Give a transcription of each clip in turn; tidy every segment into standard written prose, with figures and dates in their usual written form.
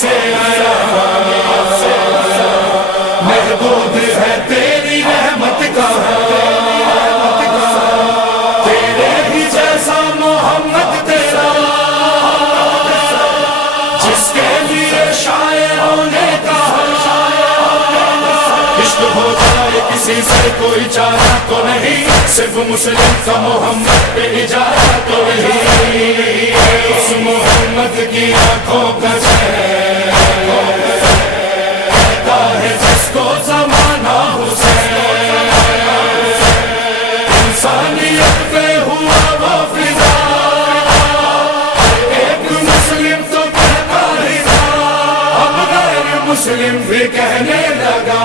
سے آیا، محبوب ہے تیری رحمت کا، تیرے ہی جیسا محمد تیرا، جس کے لیے شاعروں نے کہا عشق ہو جائے کسی سے کوئی چارہ تو نہیں، صرف مسلم کا محمد پہ اجارہ تو نہیں، اس محمد کی آنکھوں کا چہرہ ہے جس کو زمانہ حسین، انسانیت پہ ہوا وہ فدا، ایک مسلم تو کہتا ہی تھا، اب غیر مسلم بھی کہنے لگا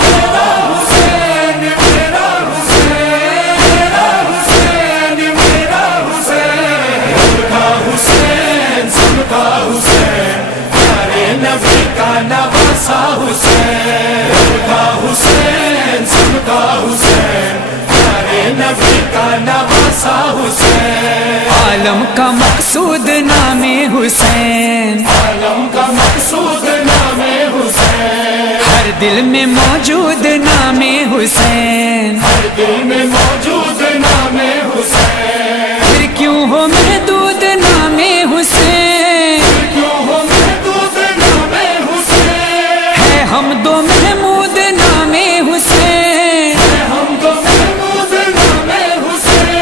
میرا حسین، میرا حسین، میرا حسین، میرا حسین، سب کا حسین، سب کا حسین، پیارے نبی کا نواسا حسین، سب کا حسین، سب کا حسین، پیارے نبی کا نواسا حسین، عالم کا مقصود نام حسین، عالم کا مقصود نام حسین، ہر دل میں موجود نام حسین، ہر دل میں موجود نام حسین، پھر کیوں ہو محدود نام حسین، کیوں ہو محدود نام حسین، ہے ہم دو محمود نام حسین، ہم تو محمود نام حسین،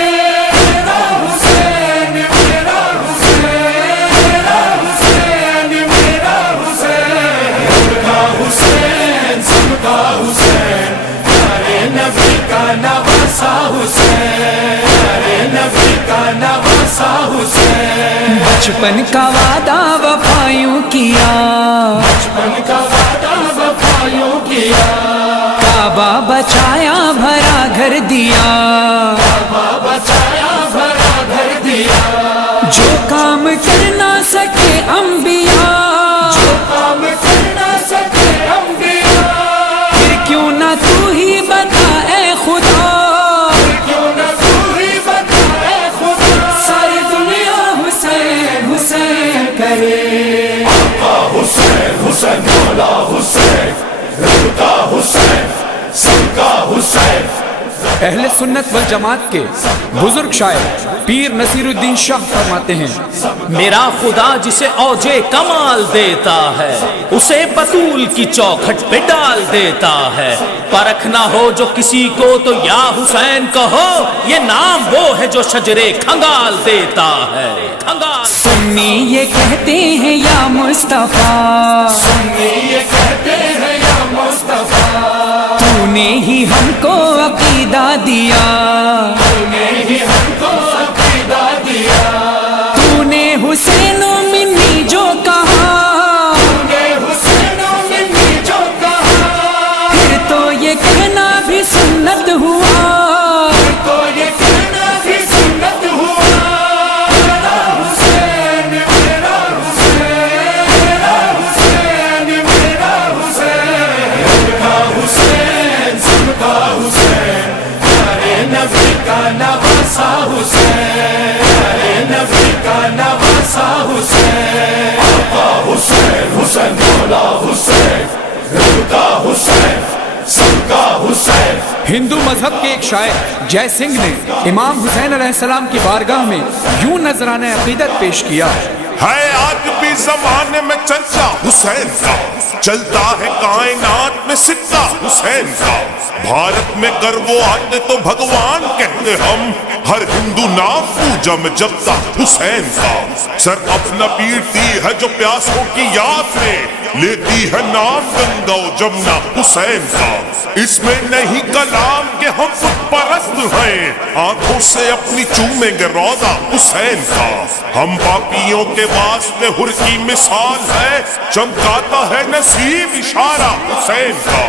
میرا حسین، میرا حسین، میرا حسین، میرا حسین، سب کا حسین، سب کا حسین، پیارے نبی کا نواسا حسین، پیارے نبی کا نواسا حسین، بچپن کا وعدہ وفایوں کیا، بچپن کا وعدہ وفایوں کیا، کعبہ بچایا بھرا گھر دیا، کعبہ بچایا بھرا گھر دیا، جو کام کر نہ سکے انبیاء، جو کام کر نہ سکے انبیاء، پھر کیوں نہ تو ہی بتا اے خدا، کیوں نہ تو ہی بتائے خدا، ساری دنیا حسین حسین کرے، آقا حسین، حسین مولا حسین، رب کا حسین، سب کا حسین، اہل سنت والجماعت کے بزرگ شاعر پیر نصیر الدین شاہ فرماتے ہیں، میرا خدا جسے اوجے کمال دیتا ہے، اسے بطول کی چوکھٹ پہ ڈال دیتا ہے، پرکھ نہ ہو جو کسی کو تو یا حسین کہو، یہ نام وہ ہے جو شجرے کھنگال دیتا ہے، کھنگال۔ سنی یہ کہتے ہیں یا مصطفیٰ، سنی یہ کہتے ہیں یا مصطفیٰ، تو نے ہی ہم کو عقیدہ دیا، تو نے ہی ہم کو عقیدہ دیا، تو نے حسین و منی جو کہا، تو نے حسین و منی جو کہا، پھر تو یہ کہنا بھی سنت ہوا، تو یہ کہنا بھی سنت ہوا، میرا حسین، میرا حسین، میرا حسین، میرا حسین، سب کا حسین، سب کا حسین، پیارے نبی کا نواسا حسین، پیارے نبی کا نواسا حسین، آقا حسین، حسین مولا حسین، رب کا حسین، سب کا حسین، ہندو مذہب کے ایک شاعر جے سنگھ نے امام حسین علیہ السلام کی بارگاہ میں یوں نذرانہ عقیدت پیش کیا، ہے آج بھی زمانے میں چرچا حسین کا، چلتا ہے کائنات میں سکہ حسین کا، بھارت میں گر وہ آتے تو بھگوان کہتے ہم، ہر ہندو نام پوجا میں جپتا حسین کا، سر اپنا پیٹتی ہے جو پیاسوں کی یاد میں، لیتی ہے نام گنگا و جمنا حسین کا، اس میں نہیں کلام کہ ہم خود پرست ہیں، آنکھوں سے اپنی چومیں گے روضہ حسین کا، ہم پاپیوں کے واسطے ہر کی مثال ہے، چمکاتا ہے نصیب اشارہ حسین کا،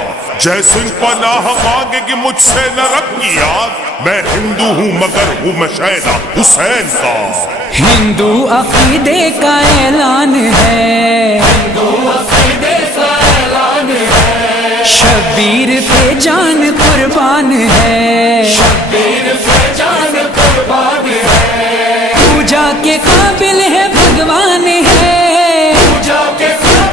جے سنگھ پناہ مانگے گی مجھ سے نہ رکھی یاد، میں ہندو ہوں مگر ہوں میں شہدا حسین کا، ہندو عقیدے کا اعلان ہے، ہندو عقیدے کا اعلان ہے، شبیر پہ جان قربان ہے، شبیر پہ جان قربان ہے، پوجا کے قابل ہے بھگوان ہے، پوجا کے قابل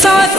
7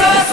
7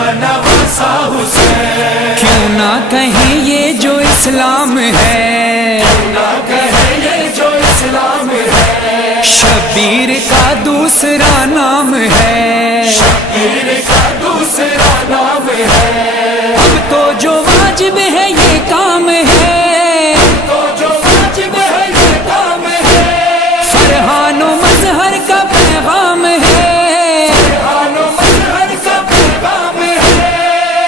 کا نواسا حسین، کیوں نہ کہیں یہ جو اسلام ہے، نہ کہے یہ جو اسلام ہے، شبیر کا دوسرا نام ہے، شبیر کا دوسرا نام ہے، اب تو جو واجب ہے یہ کام ہے، تو جو واجب ہے یہ کام ہے، فرحان و مظہر کا پیغام ہے، فرحان و مظہر کا پیغام ہے،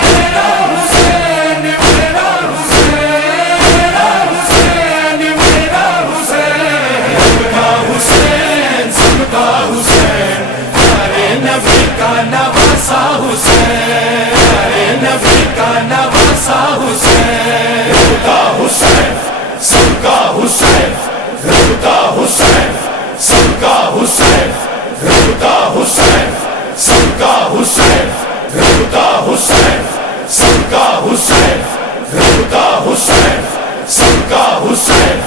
میرا حسین میرا حسین میرا حسین میرا حسین، سب کا حسین، پیارے نبی کا نواسا حسین، پیارے نبی کا نواسا حسین، رب کا حسین سب کا حسین، رب کا حسین سب کا حسین، رب کا حسین سب کا حسین، رب کا حسین سب کا حسین، رب کا حسین سب کا حسین،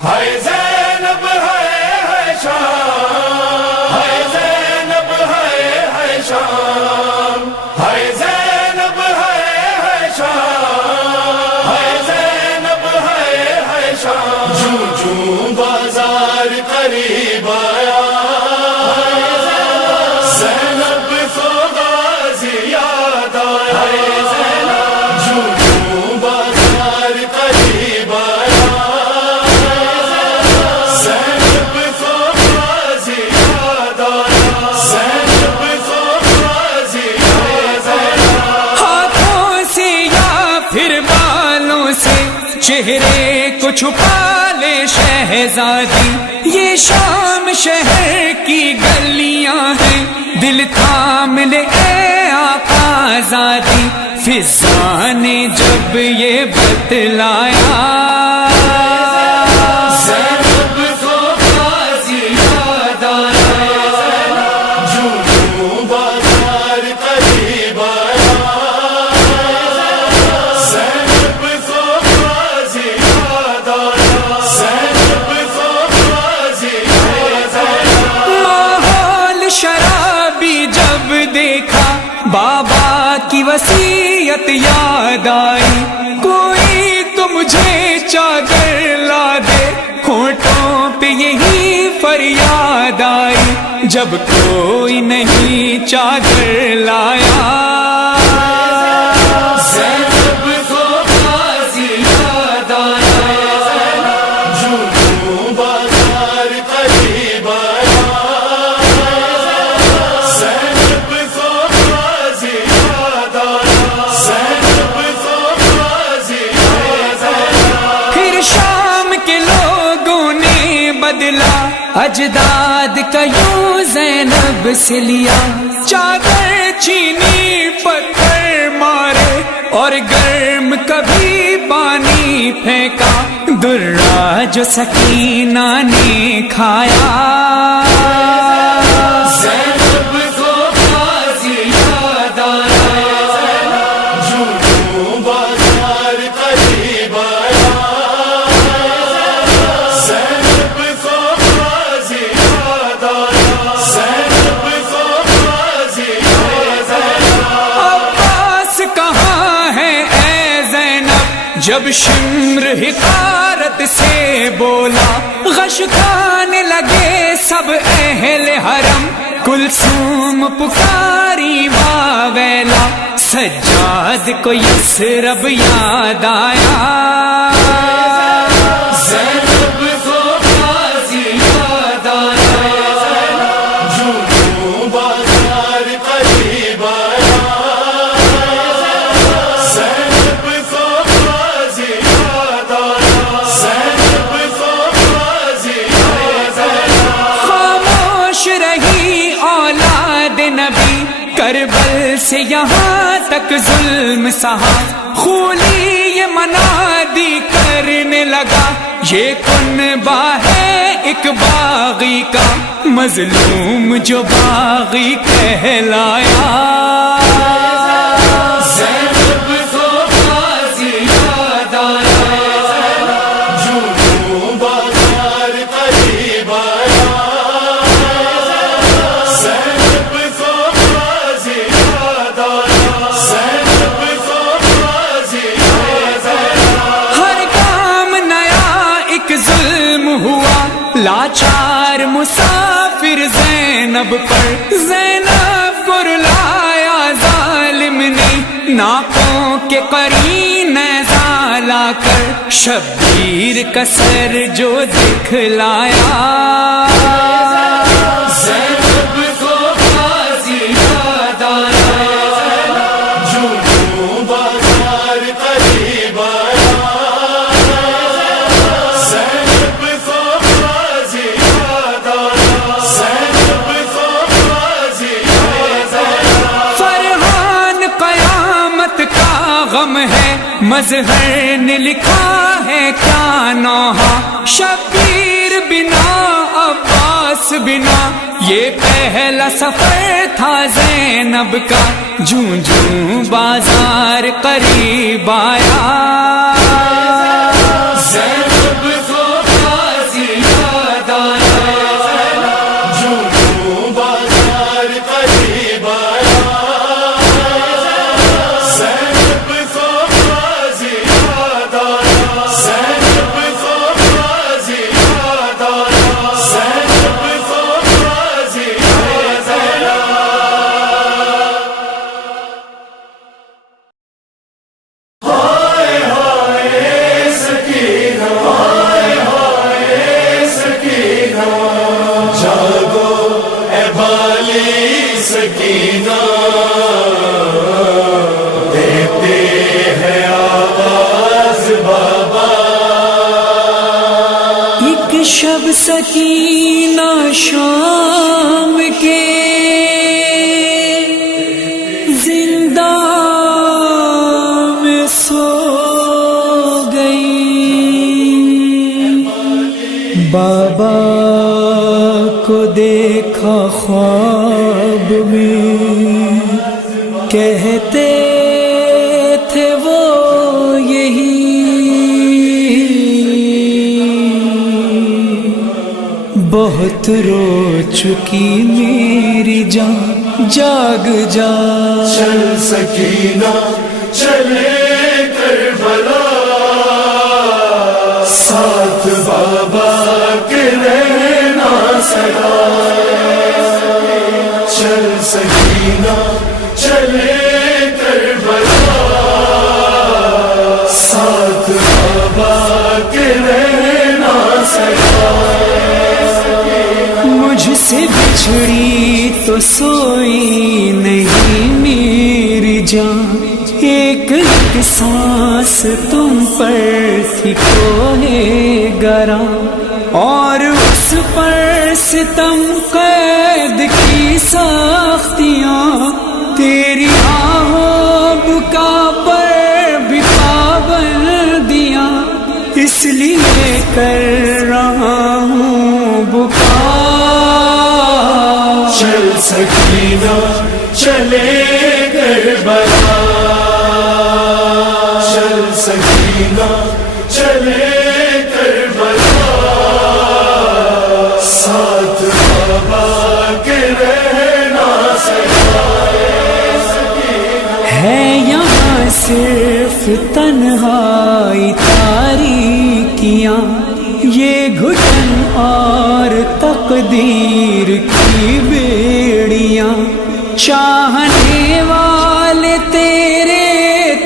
ہائے زینب ہے شام، ہائے زینب ہے شام، ہائے زینب ہے شام، ہائے زینب ہے شام، جوں جوں بازار قریب آیا، زینب کو غازی یاد آیا، جوں جوں بازار قریب آیا، زینب کو غازی یاد آیا، زینب کو غازی یاد آیا، ہاتھوں سے یا پھر بالوں سے چہرے کو چھپا لے شہزادی، یہ شام شہر کی گلیاں ہیں، دل تھام لے اے آقا زادی، فضا نے جب یہ بتلایا، زینب کو غازی یاد آیا، جوں جوں بازار قریب آیا، زینب کو غازی یاد آیا، زینب کو غازی یاد آیا، ماحول شرابی جب دیکھا بابا کی وصیت یاد آئی، کوئی تو مجھے چادر لا دے، ہونٹوں پہ یہی فریاد آئی، جب کوئی نہیں چادر لایا، زینب کو غازی یاد آیا، جوں جوں بازار قریب آیا، زینب کو غازی یاد آیا، زینب کو غازی یاد آیا، پھر شام کے لوگوں نے بدلا اجداد کا یوں زینب سے لیا، چادر چھینی پتھر مارے اور گرم کبھی پانی پھینکا، درا جو سکینہ نے کھایا، زینب کو غازی یاد آیا، جوں جوں بازار قریب آیا، زینب کو غازی یاد آیا، زینب کو غازی یاد آیا، عباس کہاں ہے اے زینب، جب شمر حقارت سے بولا، غش کھانے لگے سب اہل حرم، کلثوم پکاری واویلا، سجاد کو یثرب یاد آیا، زینب کو غازی یاد آیا، جوں جوں بازار قریب آیا، زینب کو غازی یاد آیا، زینب کو غازی یاد آیا، خاموش رہی اولاد نبی، کربل سے یہاں تک ظلم سہا، خولی یہ منادی کرنے لگا، یہ کنبہ ہے ایک باغی کا، مظلوم جو باغی کہلایا، زینب کو غازی یاد آیا، جوں جوں بازار قریب آیا، زینب کو پر زینب کو رلایا ظالم نے، ناکوں کے قرین لا کر شبیر کا سر جو دکھلایا، زینب کو غازی یاد آیا، جھوٹوں بازار قریب آیا، زینب کو غازی یاد آیا، زینب کو غازی یاد آیا۔ فرحان قیامت کا غم ہے، مظہر نے لکھا ہے کیا نوحہ، شبیر بنا عباس بنا، یہ پہلا سفر تھا زینب کا، جوں جوں بازار قریب آیا، زینب کو غازی یاد آیا، جھوٹوں بازار قریب آیا، زینب کو غازی یاد آیا، زینب کو غازی یاد آیا، زینب کو غازی یاد آیا۔ ہائے ہائے سکینہ، ہائے ہائے سکینہ، جاگو اے بالی سکینہ، دیتے ہیں آواز بابا۔ ایک شب سکینہ شام کے زندہ میں سو گئی، بابا کو دیکھا خواب میں، کہتے تھے وہ یہی، بہت رو چکی میری جان، جاگ جا، چل سکینہ چلے کربلا، ساتھ بابا کے رہنا سدا، چل سکینہ چلے کربلا، ساتھ بابا کے رہنا سدا۔ مجھ سے بچھڑی تو سوئی نہیں میری جان، ایک ایک سانس تم پر تھی کوہے گرا، اور اس پر ستم قید کی سختیاں، تیری آہو بکا پر بھی پابندیاں، اس لیے کر رہا ہوں بکا، چل سکینہ چلے کربلا، چل سکینہ چلے کربلا، ساتھ بابا کے رہنا سدا۔ ہے یہاں صرف تنہائی تاریکیاں، یہ گھٹن اور تقدیر کی بیڑیاں، چاہنے والے تیرے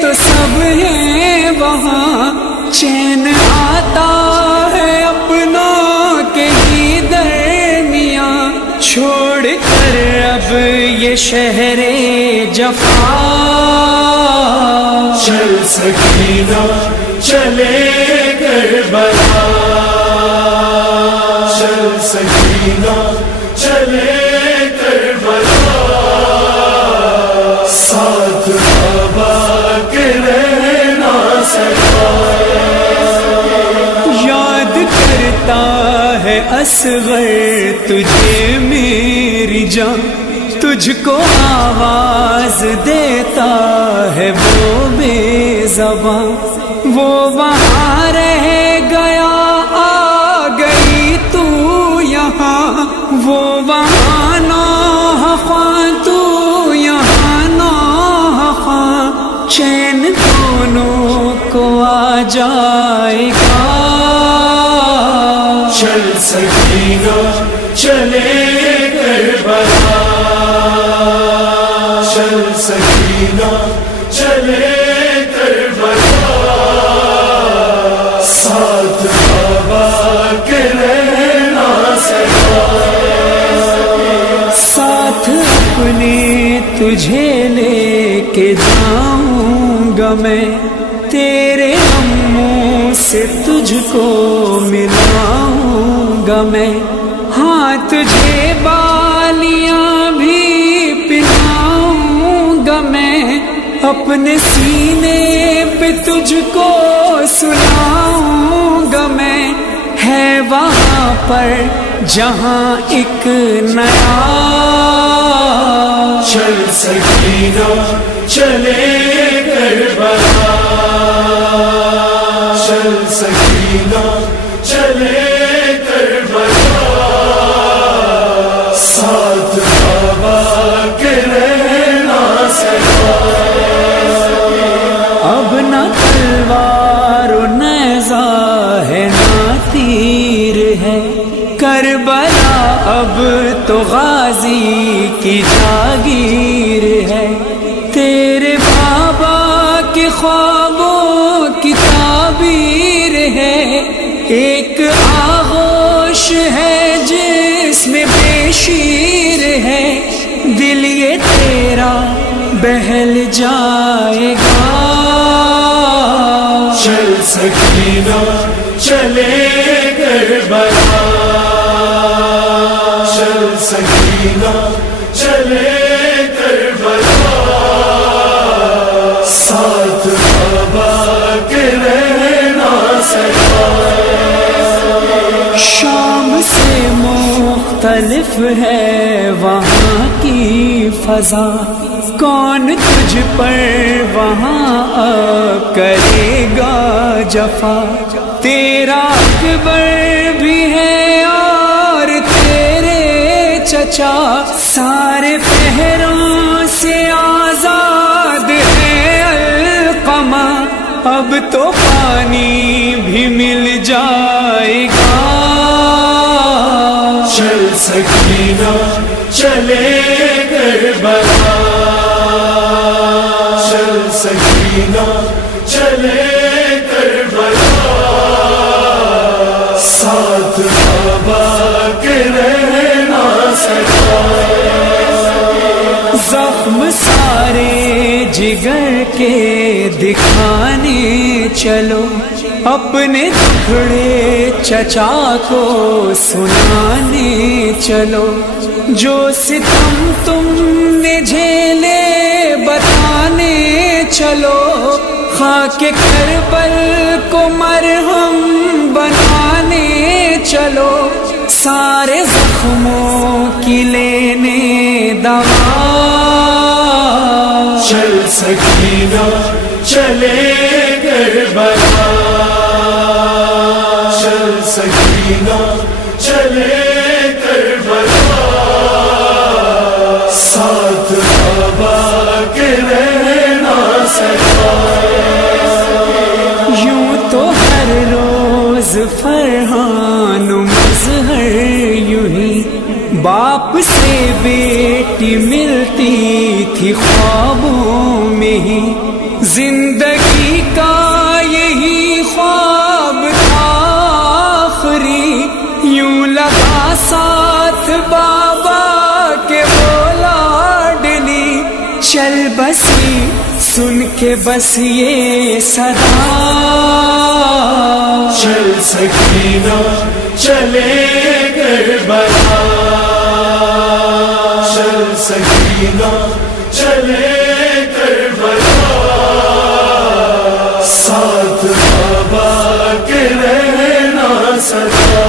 تو سب ہیں وہاں، چین آتا ہے اپنوں کے ہی درمیاں، چھوڑ کر اب یہ شہر جفا، چل سکینہ چلے کربلا، چل سکینہ چلے کربلا، ساتھ بابا کے رہنا سدا۔ یاد کرتا ہے اصغر تجھے میری جان، تجھ کو آواز دیتا ہے وہ بے زباں، وہ وہاں رہ گیا آ گئی تو یہاں، وہ وہاں نوحہ خواں تو یہاں نوحہ خواں، چین دونوں کو آ جائے گا، چل سکینہ چلے کربلا، سکینہ چلے کربلا ساتھ بابا کے رہنا سکا ساتھ اپنے تجھے لے کے جاؤں گا میں تیرے اموں سے تجھ کو ملاؤں گا میں ہاں تجھے بالیاں بھی پہناؤں گا میں اپنے سینے پہ تجھ کو سلاؤں گا میں ہے وہاں پر جہاں ایک نیا چل سکینہ چلے کربلا چل سکینہ چلے کربلا ساتھ بابا کے رہنا سکا اب نہ تلوار و نیزہ ہے نہ تیر ہے کربلا اب تو غازی کی جاگیر ہے تیرے بابا کے خوابوں کی تعبیر ہے ایک آغوش ہے جس میں بے شیر ہے دل یہ تیرا بہل جائے گا چل سکینہ چلے کربلا چل سکینہ چلے کربلا ساتھ بابا کے رہنا سکا شام سے مختلف ہے وہاں کی فضا کون تجھ پر وہاں اب کرے گا جفا تیرا اکبر بھی ہے اور تیرے چچا سارے پہروں سے آزاد ہے القمہ اب تو پانی بھی مل جائے گا چل سکینہ چلے کربلا چل سکینہ چلے کربلا ساتھ بابا کے رہنا سکا زخم سارے جگر کے دکھانے چلو اپنے دکھڑے چچا کو سنانے چلو جو ستم تم نے جھیلے بتانے چلو خاک کربل کو مرہم بنانے چلو سارے زخموں کی لینے دوا چل سکینہ چلے کربلا چل سکینہ چلے کربلا ساتھ بابا کے رہنا سکا یوں تو ہر روز فرحان و مظہر یوں ہی باپ سے بیٹی ملتی تھی خوابوں میں ہی زندگی کا یہی خواب تھا آخری یوں لگا ساتھ بابا کے بولا ڈلی چل بسی سن کے بس یہ صدا چل سکینہ چلے کربلا چل سکینہ چلے کربلا ساتھ بابا کے رہنا سکا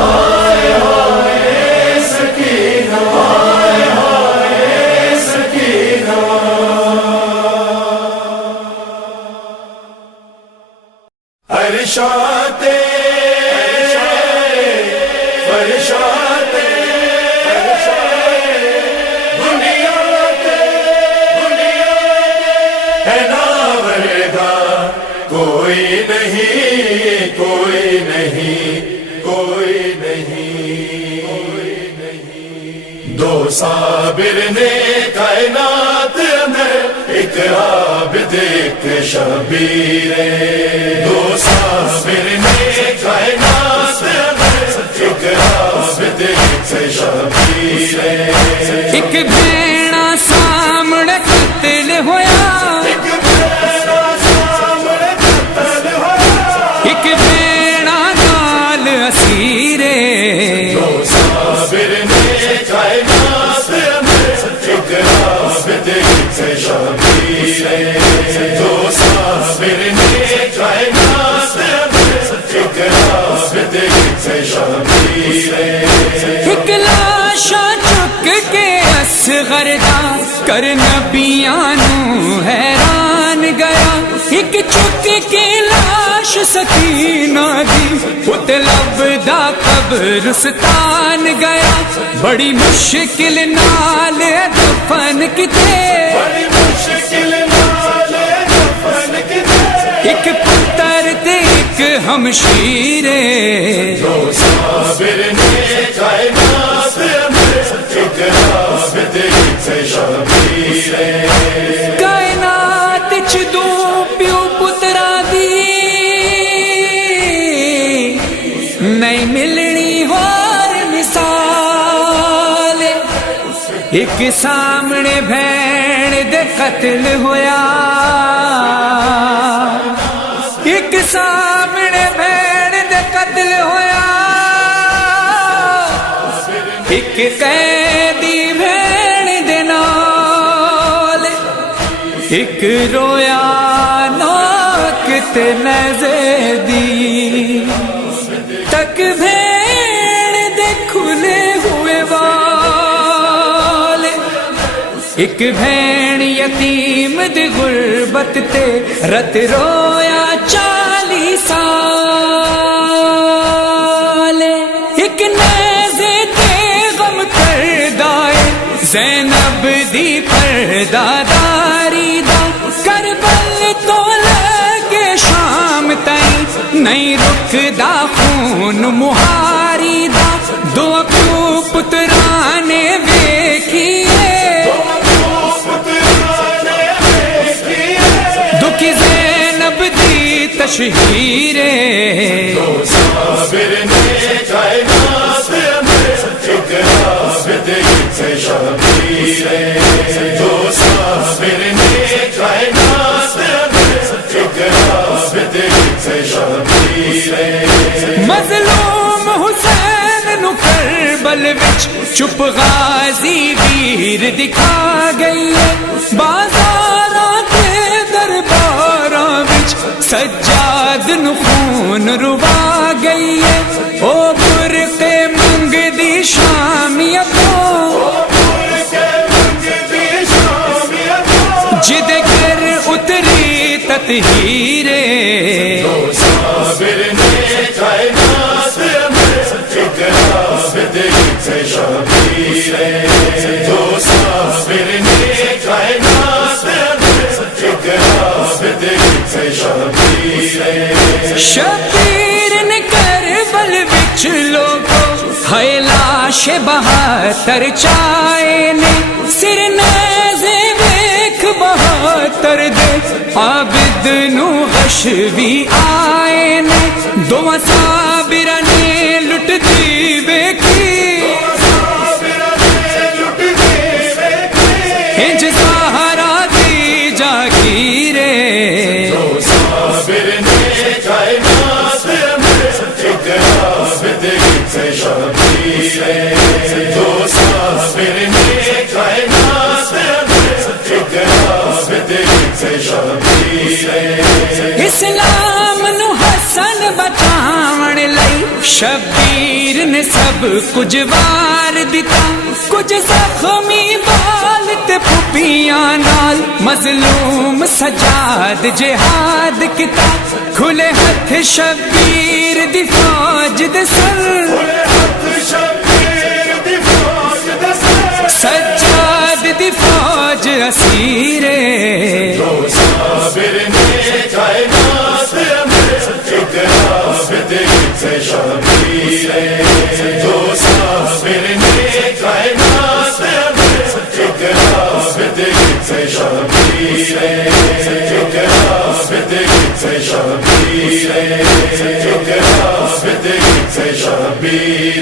ہائے ہائے سکینہ ہائے ہائے سکینہ فرشاتے فرشاتے دنیا ہے ناورگا کوئی نہیں کوئی نہیں کوئی نہیں کوئی نہیں دو صابر نے کائنات اندر ایک ایک عابد ایک شبیر دو صابر نے کائنات ایک عابد ایک شبیر ایک بھیڑا سامنے قتل ہویا ایک بھیڑا نال اسیر دو صابر نے کائنات ایک عابد ایک شبیر دو صابر نے کائنات ایک عابد ایک شبیر ایک لاشا چک کے اصغر دا کر نبیاں نو حیران گیا ایک چک کے لاش سکینہ دی ات لب دا قبرستان گیا بڑی مشکل نال دفن کتے بڑی مشکل نال دفن کتے ایک پتر تے ایک ہمشیر دو صابر نے کائنات ایک عابد ایک شبیر کائنات چ دو پیو پترا دی نہیں ملنی اور مثال ایک سامنے بھیڑ دے قتل ہویا ایک سامنے بھیڑ دے قتل ہویا ایک قیدی بھیڑ دے نال ایک رویا ناک تے نظر دی تک بھیڑ دے کھلے ہوئے وال ایک بھیڑ یتیم دی غربت تے رت رویا 40 سال ایک نیزے تے غم کردائے زینب دی پردہ داری دا کربل تو لگے شام تائیں نہیں رکدا خون مہاری دا دو اکو پترانے ویکھیے دکھ زینب دی تشہیر دو صابر نے کائنات ایک عابد ایک شبیر دو صابر نے کائنات ایک عابد ایک شبیر مظلوم حسین نو کربل وچ چپ غازی ویر دکھا گئی ہے بازاراں تے درباراں وچ سجاد نو خون روا گئی ہے او برقے منگ دی شامیتوں جد گر اتری تطہیر دو صابر نے کائنات ایک عابد ایک شبیر دو صابر نے کائنات ایک عابد ایک شبیر شبیر نے کربل وچ لوگو ہے لاش 72 چائے نے سر نیزے ویکھ 72 دے عابد نو غش بھی آئے نے دو صابراں نے لٹ دی ویکھی انج سہارا دی جاگیر دو صابر نے کائنات ایک عابد ایک شبیر دو صابر نے کائنات ایک عابد ایک شبیر اسلام نو حسن بچاون لئی شبیر نے سب کچھ وار دتا کچھ زخمی بال تے پھپیاں نال مظلوم سجاد جہاد کیتا کھلے ہتھ شبیر دی فوج دے سر سجاد دی فوج اسیر دو صابر نے کائنات ایک عابد ایک شبیر دو صابر نے کائنات ایک عابد ایک سے شبیر عابدگی سے شبیر عابدگی سے شبیر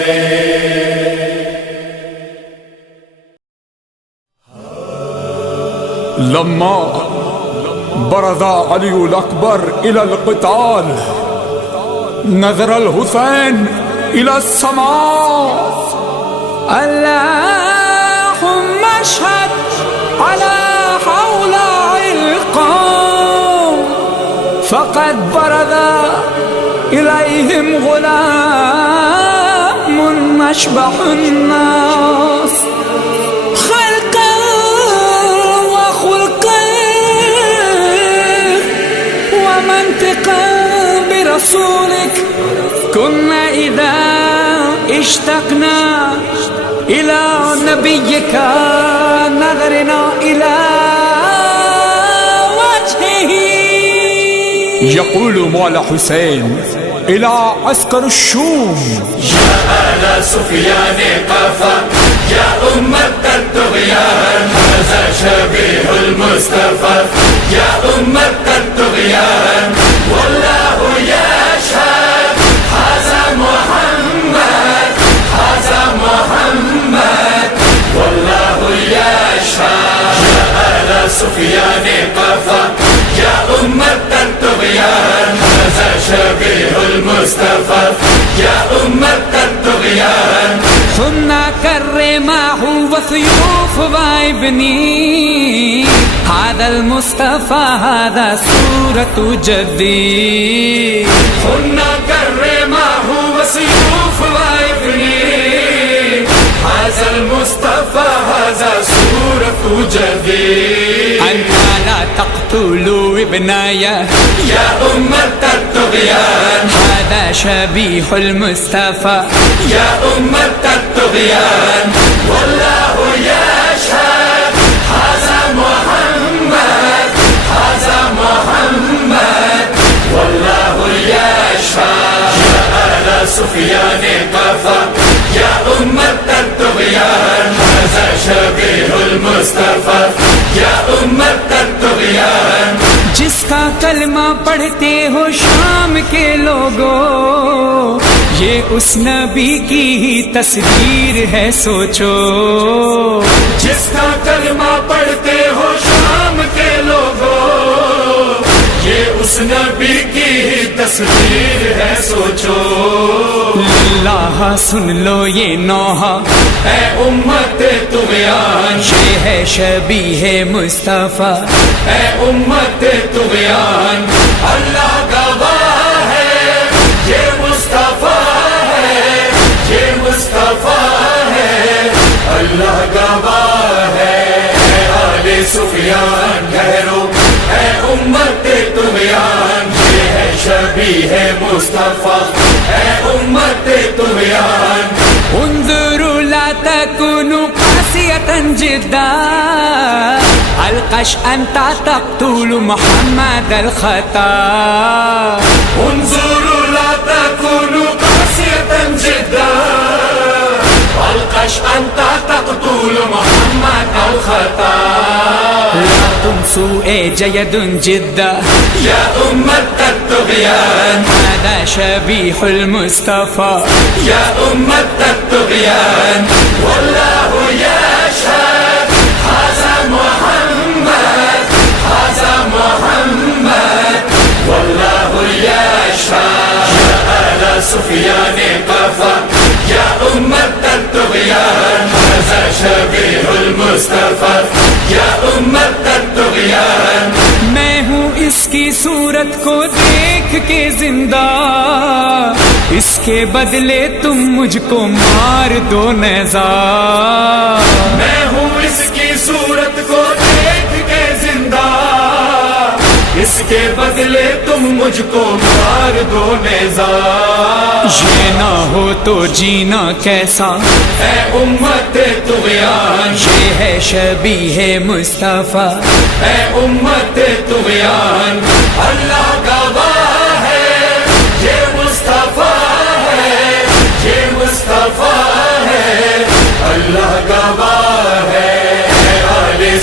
لما برز علي الأكبر إلى القتال نظر الحسين إلى السماء اللهم اشهد على هؤلاء القوم فقد برز إليهم غلام أشبه الناس خلقا وخلقا ومنطقا برسولك كنا إذا اشتقنا إلى نبيك نظرنا إلى وجهه. يقول مولا حسين إلى عسكر الشوم يا آل سفيان قفا يا أمة الطغيان هذا شبيه المصطفى يا أمة الطغيان والله يشهد هذا محمد هذا محمد والله يشهد يا آل سفيان قفا يا أمة الطغيان هذا شبيه المصطفى يا أمة الطغيان خنا كرمه وسيوف وابني هذا المصطفى هذا صورة جدي خنا كرمه وسيوف وابني هذا المصطفى هذا صورة جدي أنت لا تقتلوا ابناي يا أمة الطغيان هذا شبيه المصطفى يا أمة الطغيان والله يشهد هذا محمد هذا محمد والله يشهد يا آل سفيان قفا يا أمة الطغيان هذا شبيه المصطفى يا أمة الطغيان جس کا کلمہ پڑھتے ہو شام کے لوگوں یہ اس نبی کی ہی تصویر ہے سوچو جس کا کلمہ پڑھتے ہو شام کے لوگوں یہ اس نبی کی ہی تصویر ہے سوچو اللہ سن لو یہ نوحہ اے امت طغیان یہ ہے شبیہ مصطفیٰ اے امت طغیان اللہ گواہ ہے یہ مصطفیٰ ہے یہ مصطفیٰ ہے اللہ گواہ ہے اے آل سفیان گہرو اے امت طغیان یہ ہے شبیہ مصطفیٰ اے امت طغیان انظروا لا تكونوا قاسية جدا القش أنت تقتل محمد الخطا انظروا لا تكونوا قاسية جدا القش أنت تقتل محمد الخطا لا تمسوا جيد جدا يا أمة الطغيان هذا شبيه المصطفى يا أمة الطغيان والله يشهد هذا محمد هذا محمد والله يشهد يا آل سفيان قفا يا أمة الطغيان هذا شبيه المصطفى يا أمة الطغيان میں ہوں اس کی صورت کو دیکھ کے زندہ اس کے بدلے تم مجھ کو مار دو نیزہ میں ہوں اس کی صورت کو دیکھ کے زندہ اس کے بدلے تم مجھ کو مار دو نیزہ یہ نہ ہو تو جینا کیسا اے امت طغیان یہ ہے شبیہ مصطفیٰ اے امت طغیان اللہ گواہ ہے یہ مصطفیٰ ہے یہ مصطفیٰ ہے اللہ گواہ ہے اے آل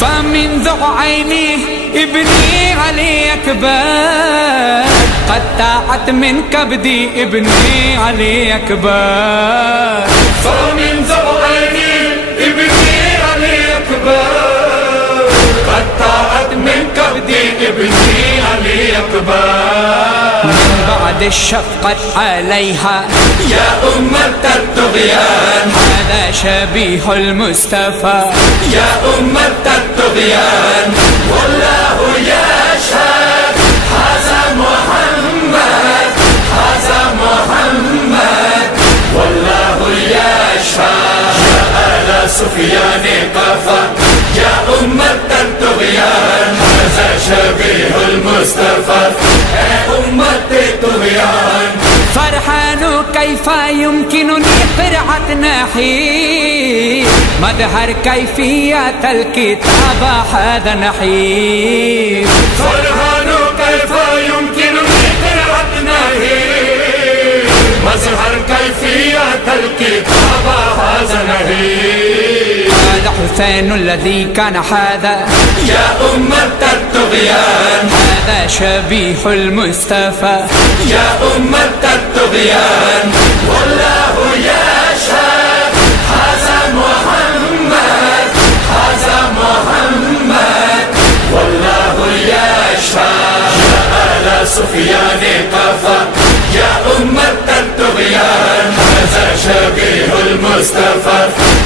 فمن ذو عيني ابني علي أكبر، قطعت من كبدي ابني علي أكبر. فمن ذو عيني ابني علي أكبر، قطعت من كبدي ابني علي أكبر. من بعد الشفقة عليها يا أمة الطغيان، هذا شبيه المصطفى يا أمة الطغيان، والله يشهد هذا محمد هذا محمد، والله يشهد يا آل سفيان قفا يا أمة الطغيان، هذا شبيه المصطفى يا أمة الطغيان. فرحان كيف يمكنني قرعة نحيب، مظهر كيفية الكتابة هذا نحيب. فرحان كيف يمكنني قراءة نهيب، مظهر كيفية الكتابة هذا نهيب. هذا حسين الذي كان هذا يا أمة الطغيان، هذا شبيه المصطفى يا أمة الطغيان، والله يشهد هذا محمد هذا محمد، والله يشهد يا آل سفيان قفا يا أمة الطغيان، هذا شبيه المصطفى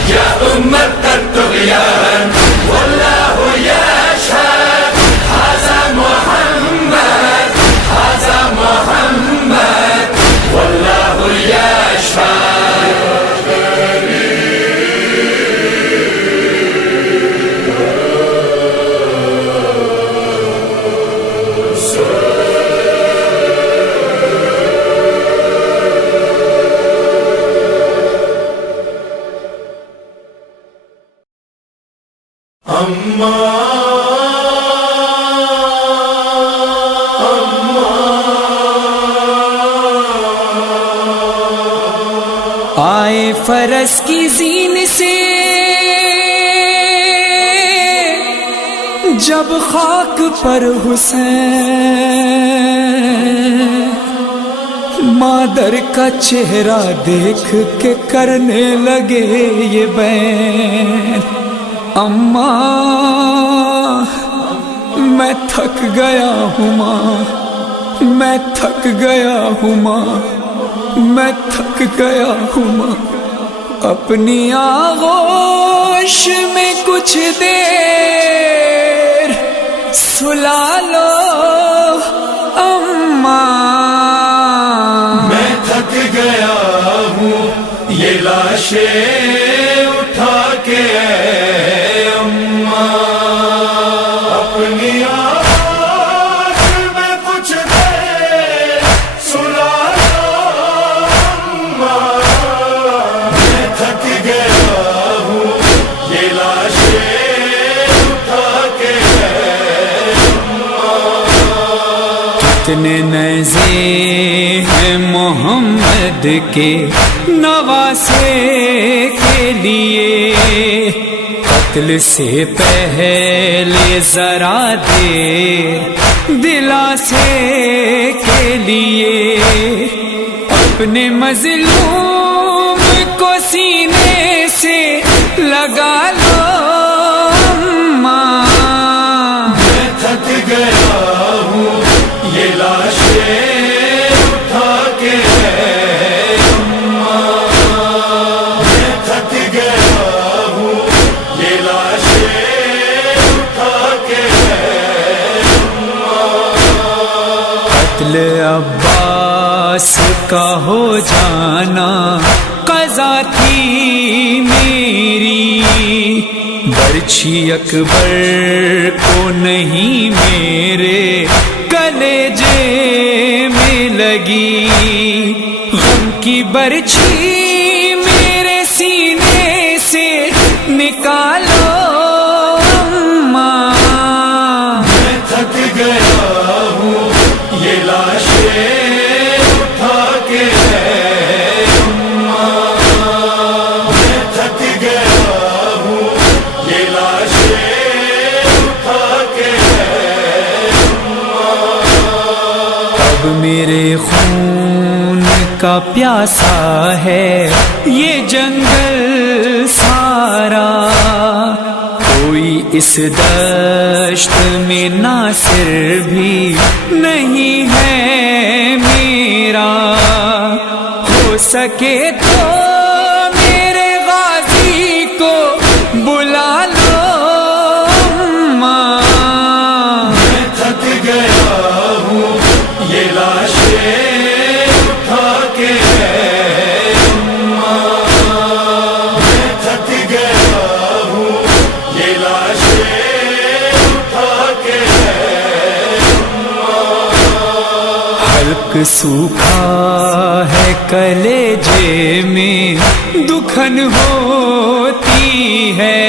يا أمة الطغيان، والله يشهد هذا محمد هذا محمد، والله يشهد. آئے فرس کی زین سے جب خاک پر حسین، مادر کا چہرہ دیکھ کے کرنے لگے یہ بین، اماں میں تھک گیا ہوں ماں، میں تھک گیا ہوں ماں، میں تھک گیا ہوں ماں، اپنی آغوش میں کچھ دیر سلا لو اماں. میں تھک گیا ہوں یہ لاشیں اٹھا کے اماں، اپنی آواز میں کچھ دیر سلا لو اماں. میں تھک گیا ہوں یہ لاشیں اٹھا کے کتنے نیزے ہیں محمد کے نواسے کے لیے، قتل سے پہلے ذرا دے دلاسے کے لیے، اپنے مظلوم کو سینے سے لگا لو اماں. میں تھک گیا ہوں یہ لاشیں اٹھا کے اماں، میں تھک گیا ہوں یہ لاشیں اٹھا کے قتل عباس کا ہو جانا قضا تھی میری، برچھی اکبر کو نہیں میرے کلیجے میں لگی، غم کی برچھی میرے سینے سے نکالو اماں. میں تھک گیا ہوں یہ لاشیں لاشیں اٹھا کے میں تھک گیا ہوں یہ لاشیں اٹھا کے اب میرے خون کا پیاسا ہے یہ جنگل سارا، کوئی اس دشت میں ناصر بھی نہیں ہے میرا، ہو سکے تو میرے غازی کو بلا لو ماں۔ میں تھک گیا ہوں یہ لاشیں اٹھا کے میں تھک گیا ہوں یہ لاشیں اٹھا کے حلق سوکھا ہے کلیجے میں دکھن ہوتی ہے،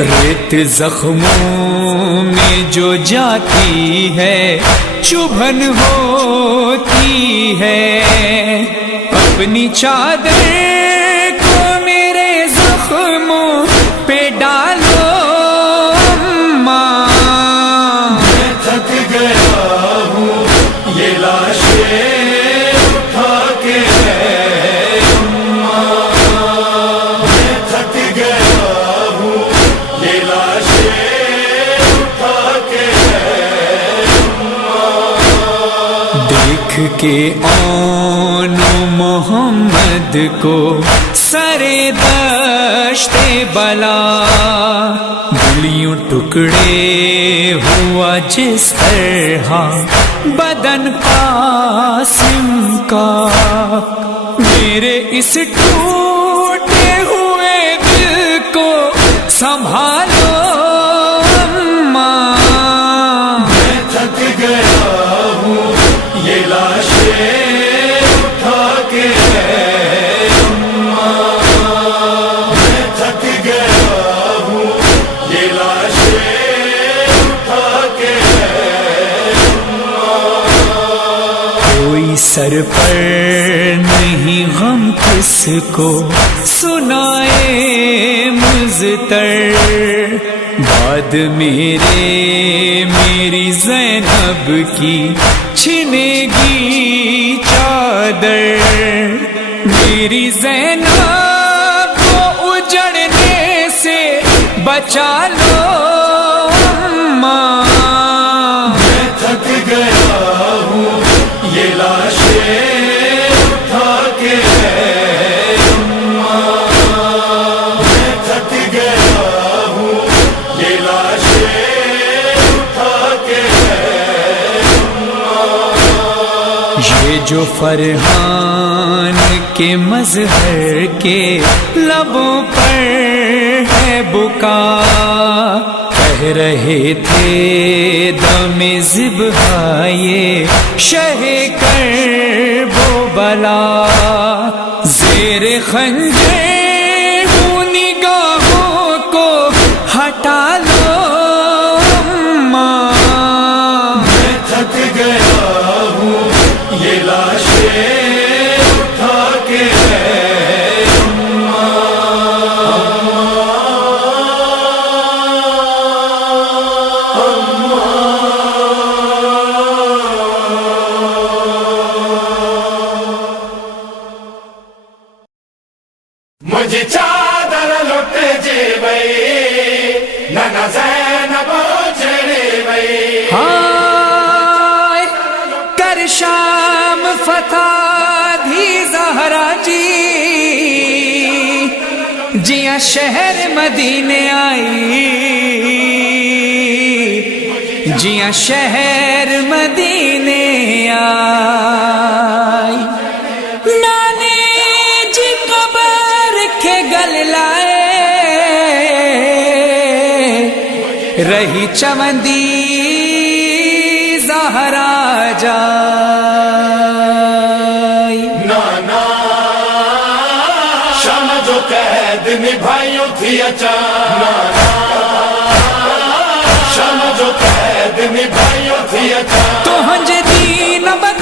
ریت زخموں میں جو جاتی ہے چبھن ہوتی ہے، اپنی چادر کو میرے زخموں پہ ڈالو ماں۔ میں تھک گیا ہوں یہ لاشیں اٹھا کے میں تھک گیا ہوں یہ لاشیں اٹھا کے دیکھ کے آن محمد کو سرے دشت بلا، گلیوں ٹکڑے ہوا جس طرح بدن قاسم کا، میرے اس ٹوٹے ہوئے دل کو سنبھالو ماں۔ میں تھک گیا ہوں یہ لاشیں اٹھا کے میں تھک گیا ہوں یہ لاشیں اٹھا کے کوئی سر پر نہیں غم کس کو سنائے مضطر، بعد میری زینب کی چھنے گی چادر، میری زینب کو اجڑنے سے بچا لو ماں۔ میں تھک گیا ہوں یہ لاشیں اٹھا کے میں تھک گیا ہوں یہ لاشیں اٹھا کے یہ جو فرحان کے مظہر کے لبوں پر ہے بکا، کہہ رہے تھے دم ذبحائے شہ کرب و بلا، زیر خنجر ہوں نگاہوں کو ہٹا لو ماں۔ میں تھک گیا ہوں یہ لاشیں اٹھا کے مجھے چادر لٹ جی بئی نانا زینب چڑی بئی ہائے کر شام فتح دھی زہرا جی، جیاں شہر مدینے آئی، جیاں شہر مدینے آئی، نانے جی قبر کے گل لائے، رہی چمندی زہرا جائی۔ نانا شام جو قید نبھائیوں تھی اچانک، شام جو قید نبھائیوں تھی اچانک، تو ہنج دین بد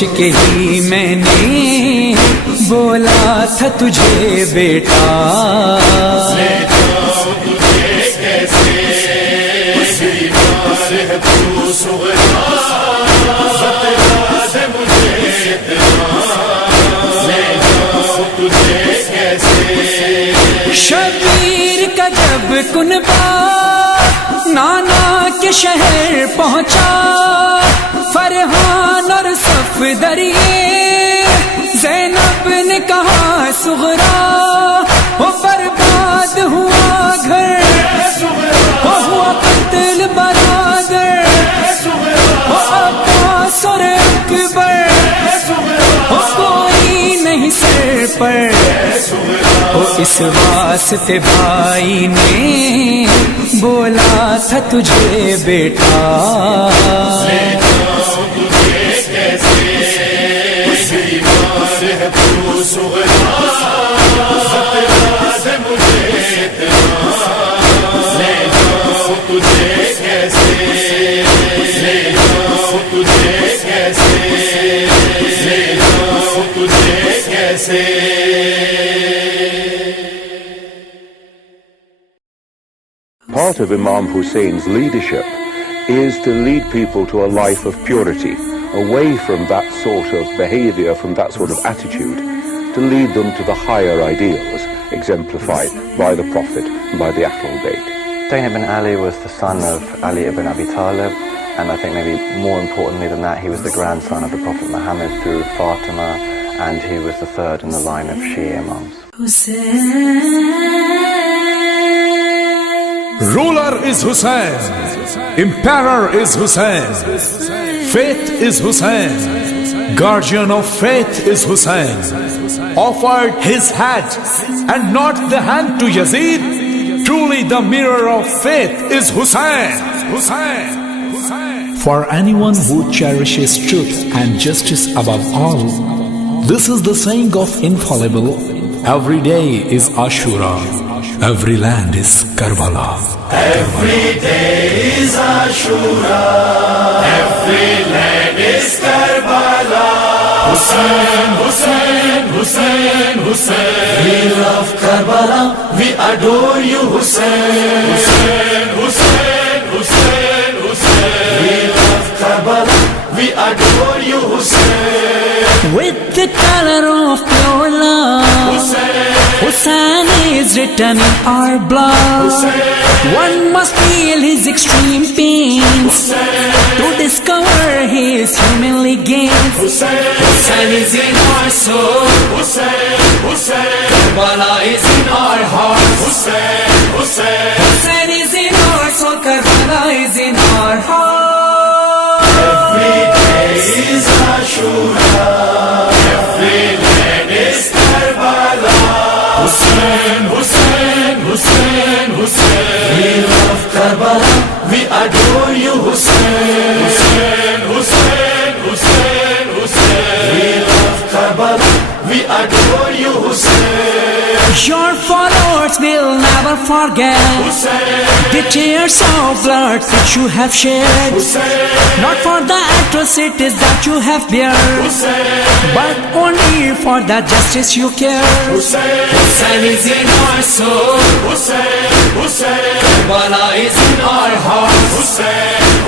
سوچ کے ہی میں نے بولا تھا تجھے بیٹا. لے جاؤ تجھے کیسے بیمار ہے تو سغرا بتلا دے مجھے اتنا. لے جاؤ تجھے کیسے. شبیر کا جب کنبا نانا کے شہر پہنچا فرحان اور صفدریے زینب نے کہا سغرا وہ برباد ہوا گھر وہ ہوا قتل برادر وہ عباس اور اکبر وہ کوئی نہیں سر پر وہ اس واسطے بھائی نے بولا تھا تجھے بیٹا. لے جاؤ تجھے کیسے بیمار ہے تو سغرا بتلا دے مجھے اتنا. لے جاؤ تجھے کیسے. لے جاؤ تجھے کیسے. لے جاؤ تجھے کیسے. Part of Imam Hussein's leadership is to lead people to a life of purity, away from that sort of behavior, from that sort of attitude, to lead them to the higher ideals exemplified by the Prophet and by the Ahlul Bayt. Hussein ibn Ali was the son of Ali ibn Abi Talib, and I think maybe more importantly than that, he was the grandson of the Prophet Muhammad through Fatima, and he was the third in the line of Shia Imams. Ruler is Hussein, Emperor is Hussein, Faith is Hussein, Guardian of Faith is Hussein. Offered his hat and not the hand to Yazid. Truly the mirror of faith is Hussein. Hussein. Hussein. For anyone who cherishes truth and justice above all, this is the saying of infallible. Every day is Ashura. Every land is Karbala. Every day is Ashura. Every land is Karbala. Hussein, Hussein, Hussein, Hussein. We love Karbala. We adore you, Hussein. Hussein, Hussein, Hussein, Hussein. We love Karbala. We adore you, Hussein. With the color of pure love, Hussein is written in our blood. One must feel his extreme pains to discover his humanly gains. Hussein is in our soul. Karbala is in our hearts. Hussein is in our soul. Karbala is in our hearts. Every day is Ashura. Every land is Karbala. Hussein, Hussein, Hussein, Hussein. We love Karbala. We adore you, Hussein. Hussein, Hussein, Hussein, Hussein. We love Karbala. We adore you, Hussein. Your followers will never forget the tears of blood that you have shed. Not for the atrocities that you have bear, but only for the justice you care. Hussein is in our soul. Karbala is in our hearts.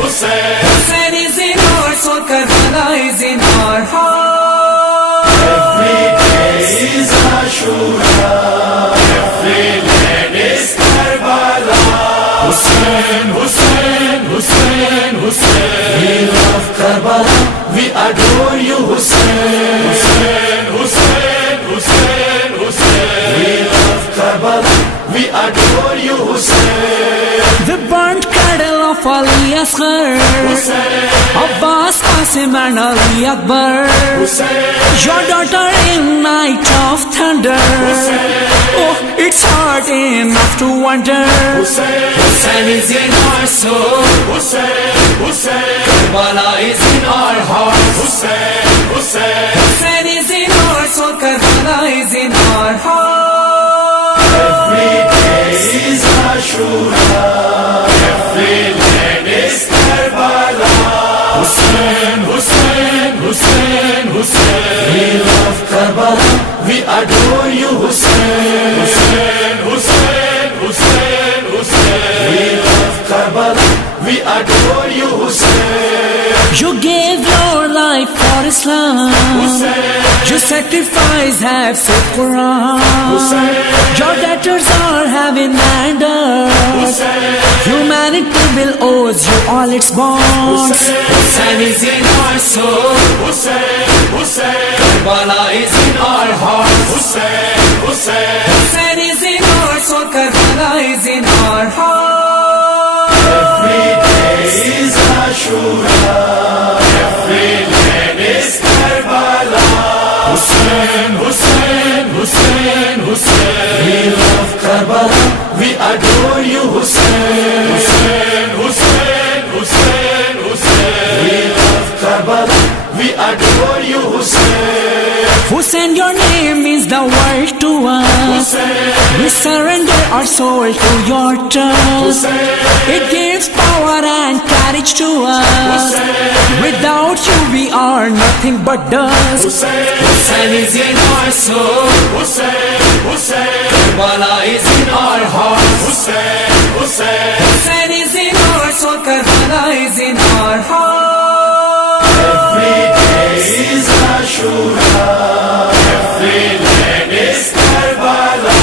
Hussein is in our soul. Karbala is in our hearts. Every day is Ashura. Every land is Karbala. Hussein, Hussein, Hussein, Hussein. We love Karbala. We adore you, Hussein. Hussein, Hussein, Hussein, Hussein. We love Karbala. We adore you, Hussein. The burnt cradle of Ali Asghar, Abbas, Qasim and Ali Akbar. Your daughter in night of thunder. Oh, it's hard enough to wonder. Hussein is in our soul. Karbala is in our hearts. Hussein is in our soul. Karbala is in our hearts. Every day is Ashura. Every land is Karbala. Hussein, Hussein, Hussein, Islam. Your sacrifice have said Quran. Your debtors are heaven and earth. Humanity will owe you all its bonds. Hussein is in our soul. Karbala is in our hearts. Hussein is in our soul. Karbala is in our hearts. Every day is Ashura. Every land is Karbala. Hussein, Hussein, Hussein, Hussein. We love Karbala. We adore you, Hussein. Hussein, Hussein, Hussein, Hussein. We love Karbala. We adore you, Hussein. Hussein, your name means the world to us. We surrender our soul to your trust. It gives power and courage to us. Without you we are nothing but dust. Hussein is in our soul. Karbala is in our hearts. Hussein is in our soul. Karbala is in our heart. Every day is Ashura. Every land is Karbala.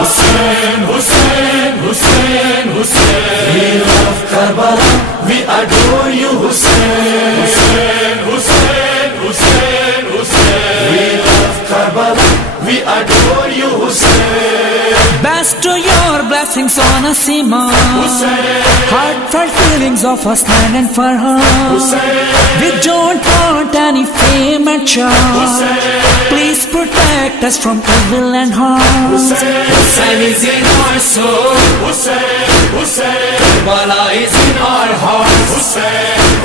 Hussein, Hussein, Hussein, Hussein. We love Karbala. We adore you, Hussein. Hussein, Hussein, Hussein, Hussein. We love Karbala. We adore you, Hussein. Bestow your blessings on us, Imam. Heartfelt feelings of us stand and for her. We don't want any fame and charm. Please protect us from evil and harm. Hussein is in our soul. Karbala is in our hearts.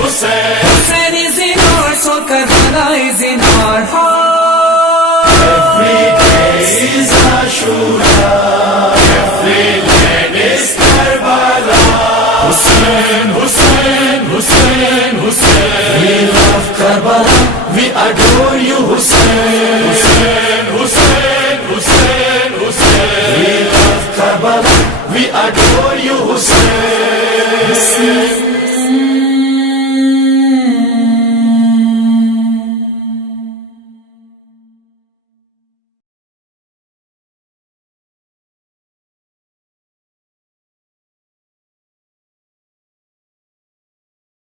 Hussein is in our soul. Karbala is in